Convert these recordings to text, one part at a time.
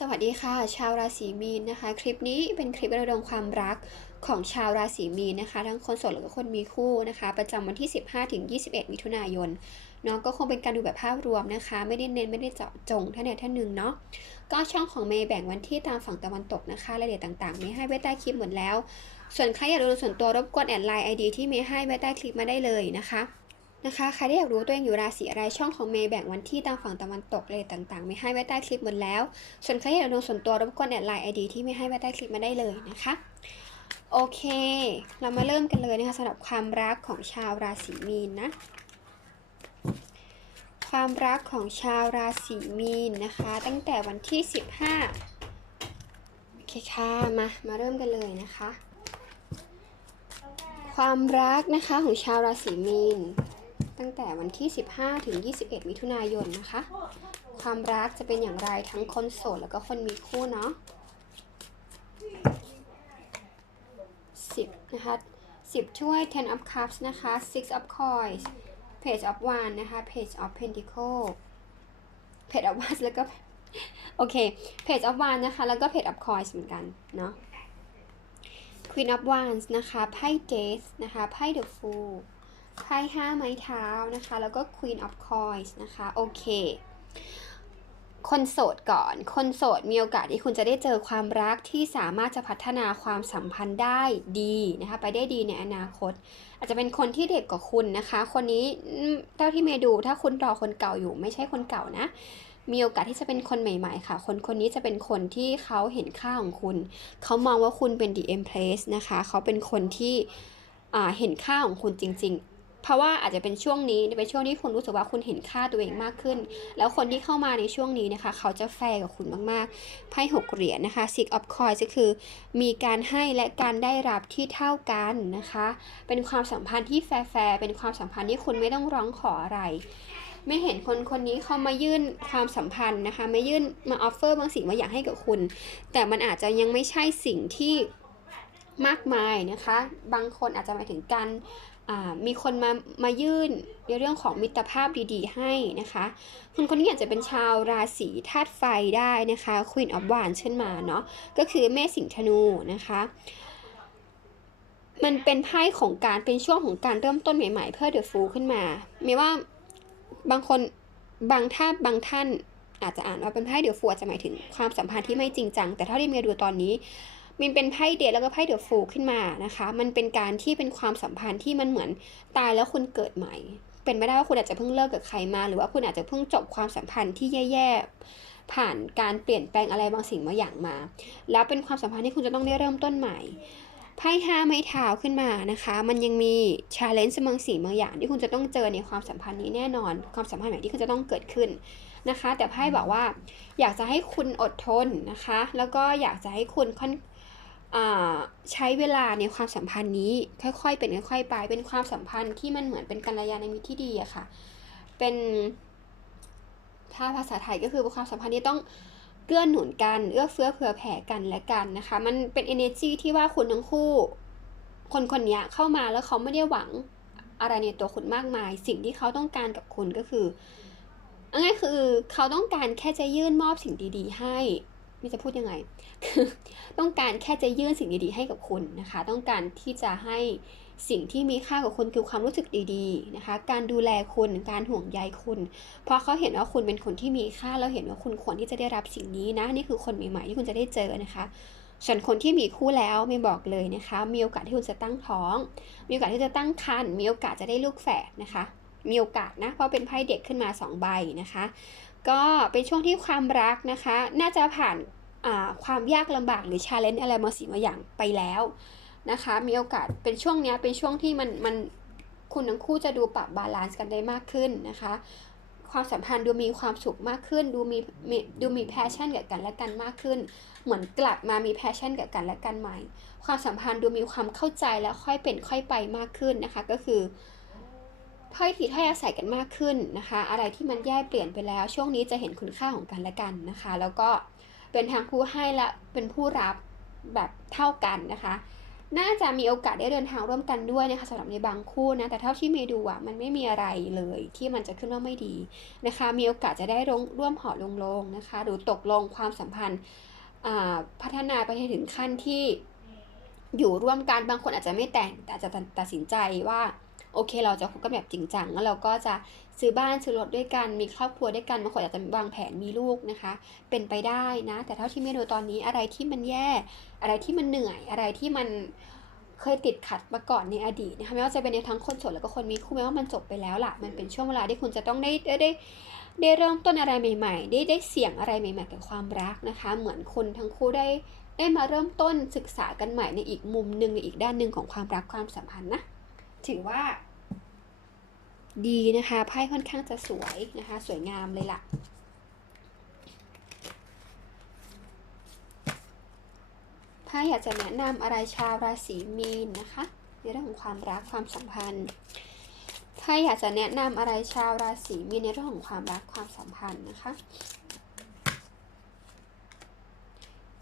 สวัสดีค่ะ ชาวราศีมีนนะคะ คลิปนี้เป็นคลิประดมความรักของชาวราศีมีนนะคะ ทั้งคนโสดแล้วก็คนมีคู่นะคะ ประจำวันที่ 15ถึง21 มิถุนายนเนาะก็คงเป็นการดูแบบภาพรวมนะคะ ไม่ได้เน้นไม่ได้เจาะจงท่านใดท่านหนึ่งเนาะก็ช่องของเมย์แบ่งวันที่ตามฝั่งตะวันตกนะคะรายละเอียดต่างๆเมย์ให้ไว้ใต้คลิปหมดแล้ว ส่วนใครอยากดูส่วนตัวรบกวนแอดไลน์ไอดีที่เมย์ให้ไว้ใต้คลิปมาได้เลยนะคะ นะคะ ใครที่อยากรู้ตัวเองอยู่ราศีอะไรช่องของเมย์แบ่งวันที่ตามฝั่งตะวันตกเลยต่างๆเมย์ให้ไว้ใต้คลิปหมดแล้ว ส่วนใครอยากดูส่วนตัวรบกวนแอดไลน์ไอดีที่เมย์ให้ไว้ใต้คลิปมาได้เลยนะคะ โอเค เรามาเริ่มกันเลยนะคะสำหรับความรักของชาวราศีมีนนะ ความรักของชาวราศีมีนนะคะ ตั้งแต่วันที่ 15 โอเคค่ะ มา มาเริ่มกันเลยนะคะ ความรักนะคะของชาวราศีมีน ตั้งแต่วันที่ 15 ถึง 21 มิถุนายนนะคะ ความรักจะเป็นอย่างไรทั้งคนโสดแล้วก็คนมีคู่เนาะ10นะคะ10 ถ้วย ten of cups นะคะ six of coins page of one นะคะ page of pentacle page of wands แล้วก็ โอเค page of one นะคะ แล้วก็ page of coins เหมือนกันเนาะ queen of wands นะคะ ไพ่ jade นะคะ ไพ่ the fool ไพ่ห้าไม้เท้านะคะ แล้วก็ queen of coins นะคะ โอเค คนโสดก่อน คนโสดมีโอกาสที่คุณจะได้เจอความรักที่สามารถจะพัฒนาความสัมพันธ์ได้ดีนะคะ ไปได้ดีในอนาคต อาจจะเป็นคนที่เด็กกว่าคุณนะคะ คนนี้เท่าที่เมย์ดูถ้าคุณรอคนเก่าอยู่ไม่ใช่คนเก่านะมีโอกาสที่จะเป็นคนใหม่ ๆ ค่ะ คนคนนี้จะเป็นคนที่เขาเห็นค่าของคุณ เขามองว่าคุณเป็น the empress นะคะ เขาเป็นคนที่เห็นค่าของคุณจริง ๆ เพราะว่าอาจจะเป็นช่วงนี้เป็นช่วงที่คุณรู้สึกว่าคุณเห็นค่าตัวเองมากขึ้น แล้วคนที่เข้ามาในช่วงนี้นะคะ เขาจะแฟร์กับคุณมากๆไพ่หกเหรียญนะคะ six of coins ก็คือมีการให้และการได้รับที่เท่ากันนะคะ เป็นความสัมพันธ์ที่แฟร์เป็นความสัมพันธ์ที่คุณไม่ต้องร้องขออะไรไม่เห็นคนคนนี้เขามายื่นความสัมพันธ์นะคะมายื่นมาออฟเฟอร์บางสิ่งบางอย่างให้กับคุณ แต่มันอาจจะยังไม่ใช่สิ่งที่มากมายนะคะ บางคนอาจจะหมายถึงการ มีคนมามายื่นในเรื่องของมิตรภาพดีๆ ให้นะคะ คนคนนี้อาจจะเป็นชาวราศีธาตุไฟได้นะคะ Queen of Wands ขึ้นมาเนาะก็คือเมษสิงห์ธนูนะคะมันเป็นไพ่ของการเป็นช่วงของการเริ่มต้นใหม่ ๆ เพื่อเดอะฟูขึ้นมา ไม่ว่าบางคนบางท่านบางท่านอาจจะอ่านว่าเป็นไพ่เดอะฟูอาจจะหมายถึงความสัมพันธ์ที่ไม่จริงจัง แต่เท่าที่เมียดูตอนนี้ มันเป็นไพ่เดทแล้วก็ไพ่เดอะฟูขึ้นมานะคะ มันเป็นการที่เป็นความสัมพันธ์ที่มันเหมือนตายแล้วคุณเกิดใหม่ เป็นไม่ได้ว่าคุณอาจจะเพิ่งเลิกกับใครมา หรือว่าคุณอาจจะเพิ่งจบความสัมพันธ์ที่แย่ๆ ผ่านการเปลี่ยนแปลงอะไรบางสิ่งบางอย่างมา แล้วเป็นความสัมพันธ์ที่คุณจะต้องได้เริ่มต้นใหม่ไพ่ห้าไม้เท้าขึ้นมานะคะ มันยังมีชาเลนจ์บางสิ่งบางอย่าง ที่คุณจะต้องเจอในความสัมพันธ์นี้แน่นอน ความสัมพันธ์ใหม่ที่คุณจะต้องเกิดขึ้นนะคะ แต่ไพ่บอกว่า อยากจะให้คุณอดทนนะคะ แล้วก็อยากจะให้คุณค่อน ใช้เวลาในความสัมพันธ์นี้ ค่อยๆ เป็นค่อยๆไป เป็นความสัมพันธ์ที่มันเหมือนเป็นกัลยาณมิตรที่ดีอะค่ะ เป็นถ้าภาษาไทยก็คือความสัมพันธ์ที่ต้องเกื้อหนุนกันเอื้อเฟื้อเผื่อแผ่กันและกันนะคะ มันเป็น energy ที่ว่าคุณทั้งคู่ คนคนนี้เข้ามาแล้วเขาไม่ได้หวังอะไรในตัวคุณมากมาย สิ่งที่เขาต้องการกับคุณก็คืออาง่ายๆคือเขาต้องการแค่จะยื่นมอบสิ่งดี ๆ ให้ ไม่จะพูดยังไง คือต้องการแค่จะยื่นสิ่งดีๆให้กับคุณนะคะ ต้องการที่จะให้สิ่งที่มีค่ากับคุณคือความรู้สึกดีๆนะคะ การดูแลคุณ การห่วงใยคุณ เพราะเขาเห็นว่าคุณเป็นคนที่มีค่าแล้วเห็นว่าคุณควรที่จะได้รับสิ่งนี้นะ นี่คือคนใหม่ๆที่คุณจะได้เจอนะคะส่วนคนที่มีคู่แล้วไม่บอกเลยนะคะ มีโอกาสที่คุณจะตั้งท้อง มีโอกาสที่จะตั้งครรภ์ มีโอกาสจะได้ลูกแฝดนะคะ มีโอกาสนะ เพราะเป็นไพ่เด็กขึ้นมาสองใบนะคะ ก็เป็นช่วงที่ความรักนะคะ น่าจะผ่าน ความยากลำบากหรือชาเลนจ์อะไรบางสิ่งบางอย่างไปแล้วนะคะ มีโอกาสเป็นช่วงนี้เป็นช่วงที่มันมันคุณทั้งคู่จะดูปรับบาลานซ์กันได้มากขึ้นนะคะ ความสัมพันธ์ดูมีความสุขมากขึ้น ดูมีมีดูมีแพชชั่นกับกันและกันมากขึ้น เหมือนกลับมามีแพชชั่นกับกันและกันใหม่ ความสัมพันธ์ดูมีความเข้าใจและค่อยเป็นค่อยไปมากขึ้นนะคะ ก็คือถ้อยทีถ้อยอาศัยกันมากขึ้นนะคะ อะไรที่มันแย่เปลี่ยนไปแล้ว ช่วงนี้จะเห็นคุณค่าของกันและกันนะคะ แล้วก็ เป็นทั้งผู้ให้และเป็นผู้รับแบบเท่ากันนะคะ น่าจะมีโอกาสได้เดินทางร่วมกันด้วยนะคะสำหรับในบางคู่นะ แต่เท่าที่เมย์ดูอะมันไม่มีอะไรเลยที่มันจะขึ้นว่าไม่ดีนะคะ มีโอกาสจะได้ร่วมร่วมหอลงลงนะคะ หรือตกลงความสัมพันธ์พัฒนาไปถึงขั้นที่อยู่ร่วมกันบางคนอาจจะไม่แต่งแต่จะตัดตัดสินใจว่าโอเคเราจะคบกันแบบจริงจังแล้วเราก็จะ ซื้อบ้านซื้อรถด้วยกัน มีครอบครัวด้วยกันบางคนอาจจะวางแผนมีลูกนะคะ เป็นไปได้นะ แต่เท่าที่เมย์ดูตอนนี้อะไรที่มันแย่ อะไรที่มันเหนื่อยอะไรที่มันเคยติดขัดมาก่อนในอดีตนะคะไม่ว่าจะเป็นในทั้งคนโสดแล้วก็คนมีคู่แม้ว่ามันจบไปแล้วล่ะ มันเป็นช่วงเวลาที่คุณจะต้องได้ได้ได้ได้เริ่มต้นอะไรใหม่ ๆ ได้ได้เสี่ยงอะไรใหม่ๆกับความรักนะคะ เหมือนคุณทั้งคู่ได้ได้มาเริ่มต้นศึกษากันใหม่ในอีกมุมหนึ่งในอีกด้านหนึ่งของความรักความสัมพันธ์นะ ถือว่า ดีนะคะไพ่ค่อนข้างจะสวยนะคะ สวยงามเลยล่ะไพ่อยากจะแนะนำอะไรชาวราศีมีนนะคะในเรื่องของความรักความสัมพันธ์ไพ่อยากจะแนะนำอะไรชาวราศีมีนในเรื่องของความรักความสัมพันธ์นะคะ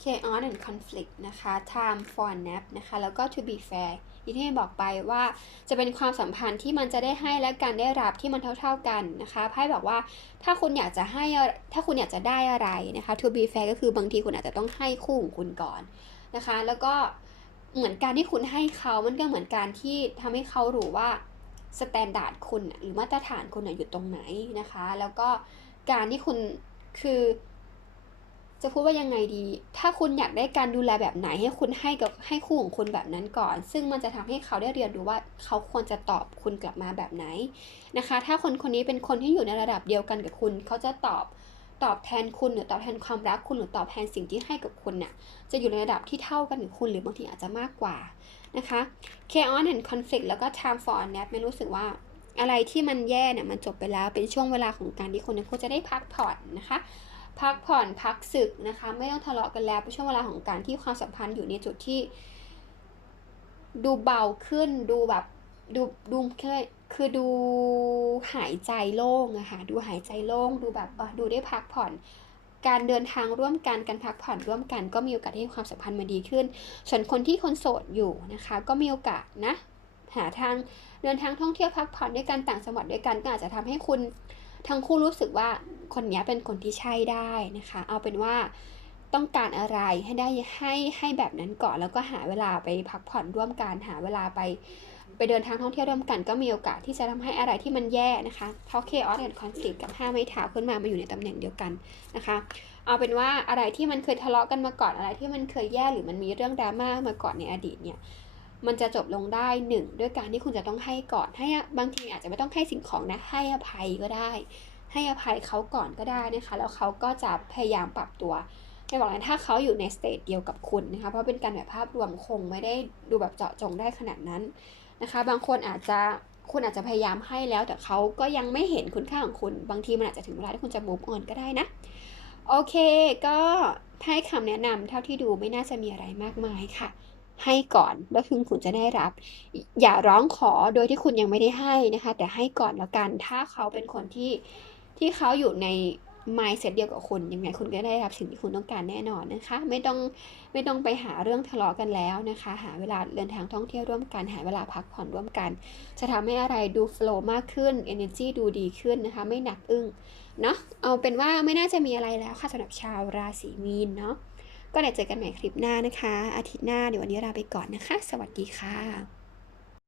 chaos and conflict นะคะ time for nap นะคะ แล้วก็ to be fair อย่างที่บอกไปว่าจะเป็นความสัมพันธ์ที่มันจะได้ให้และการได้รับที่มันเท่า ๆกันนะคะไพ่บอกว่าถ้าคุณอยากจะให้ถ้าคุณอยากจะได้อะไรนะคะ to be fair ก็คือบางทีคุณอาจจะต้องให้คู่ของคุณก่อนนะคะ แล้วก็เหมือนการที่คุณให้เขามันก็เหมือนการที่ทำให้เขารู้ว่าสแตนดาร์ดคุณหรือมาตรฐานคุณอยู่ตรงไหนนะคะ แล้วก็การที่คุณคือ จะพูดว่ายังไงดี ถ้าคุณอยากได้การดูแลแบบไหนให้คุณให้กับให้คู่ของคุณแบบนั้นก่อน ซึ่งมันจะทำให้เขาได้เรียนรู้ว่าเขาควรจะตอบคุณกลับมาแบบไหนนะคะ ถ้าคนคนนี้เป็นคนที่อยู่ในระดับเดียวกันกับคุณ เขาจะตอบตอบแทนคุณหรือตอบแทนความรักคุณหรือตอบแทนสิ่งที่ให้กับคุณน่ะจะอยู่ในระดับที่เท่ากันกับคุณหรือบางทีอาจจะมากกว่านะคะ chaos and conflict แล้วก็ time for a nap ไม่รู้สึกว่าอะไรที่มันแย่เนี่ยมันจบไปแล้วเป็นช่วงเวลาของการที่คนนั้นเขาจะได้พักผ่อนนะคะ พักผ่อนพักศึกนะคะ ไม่ต้องทะเลาะกันแล้วเป็นช่วงเวลาของการที่ความสัมพันธ์อยู่ในจุดที่ ดูเบาขึ้นดูแบบดูดูคือดูหายใจโล่งอะค่ะดูหายใจโล่งดูแบบดูได้พักผ่อน การเดินทางร่วมกันการพักผ่อนร่วมกัน ก็มีโอกาสให้ความสัมพันธ์มันดีขึ้น ส่วนคนที่คนโสดอยู่นะคะ ก็มีโอกาสนะหาทางเดินทางท่องเที่ยวพักผ่อนด้วยกันต่างจังหวัดด้วยกันก็อาจจะทำให้คุณทั้งคู่รู้สึกว่า คนนี้เป็นคนที่ใช่ได้นะคะ เอาเป็นว่าต้องการอะไรให้ได้ให้ให้แบบนั้นก่อนแล้วก็หาเวลาไปพักผ่อนร่วมกันหาเวลาไปไปเดินทางท่องเที่ยวร่วมกันก็มีโอกาสที่จะทำให้อะไรที่มันแย่นะคะเพราะ chaos and conflict กับ5ไม้เท้าขึ้นมามาอยู่ในตำแหน่งเดียวกันนะคะ เอาเป็นว่าอะไรที่มันเคยทะเลาะกันมาก่อนอะไรที่มันเคยแย่หรือมันมีเรื่องดราม่ามาก่อนในอดีตเนี่ยมันจะจบลงได้หนึ่งด้วยการที่คุณจะต้องให้ก่อนให้บางทีอาจจะไม่ต้องให้สิ่งของนะให้อภัยก็ได้ ให้อภัยเขาก่อนก็ได้นะคะแล้วเขาก็จะพยายามปรับตัวไม่บอกเลยถ้าเขาอยู่ในสเตจเดียวกับคุณนะคะเพราะเป็นการแบบภาพรวมคงไม่ได้ดูแบบเจาะจงได้ขนาดนั้นนะคะ บางคนอาจจะคุณอาจจะพยายามให้แล้ว แต่เขาก็ยังไม่เห็นคุณค่าของคุณ บางทีมันอาจจะถึงเวลาที่คุณจะ move on ก็ได้นะ โอเค ก็ให้คำแนะนำเท่าที่ดูไม่น่าจะมีอะไรมากมายค่ะ ให้ก่อนแล้วคุณคุณจะได้รับ อย่าร้องขอโดยที่คุณยังไม่ได้ให้นะคะ แต่ให้ก่อนแล้วกัน ถ้าเขาเป็นคนที่ ที่เขาอยู่ใน mindset เดียวกับคุณยังไงคุณก็ได้รับสิ่งที่คุณต้องการแน่นอนนะคะ ไม่ต้องไม่ต้องไปหาเรื่องทะเลาะกันแล้วนะคะ หาเวลาเดินทางท่องเที่ยวร่วมกัน หาเวลาพักผ่อนร่วมกัน จะทำให้อะไรดู flow มากขึ้น energy ดูดีขึ้นนะคะ ไม่หนักอึ้งเนาะเอาเป็นว่าไม่น่าจะมีอะไรแล้วค่ะสำหรับชาวราศีมีนเนาะก็เดี๋ยวเจอกันใหม่คลิปหน้านะคะ อาทิตย์หน้าเดี๋ยววันนี้ลาไปก่อนนะคะ สวัสดีค่ะ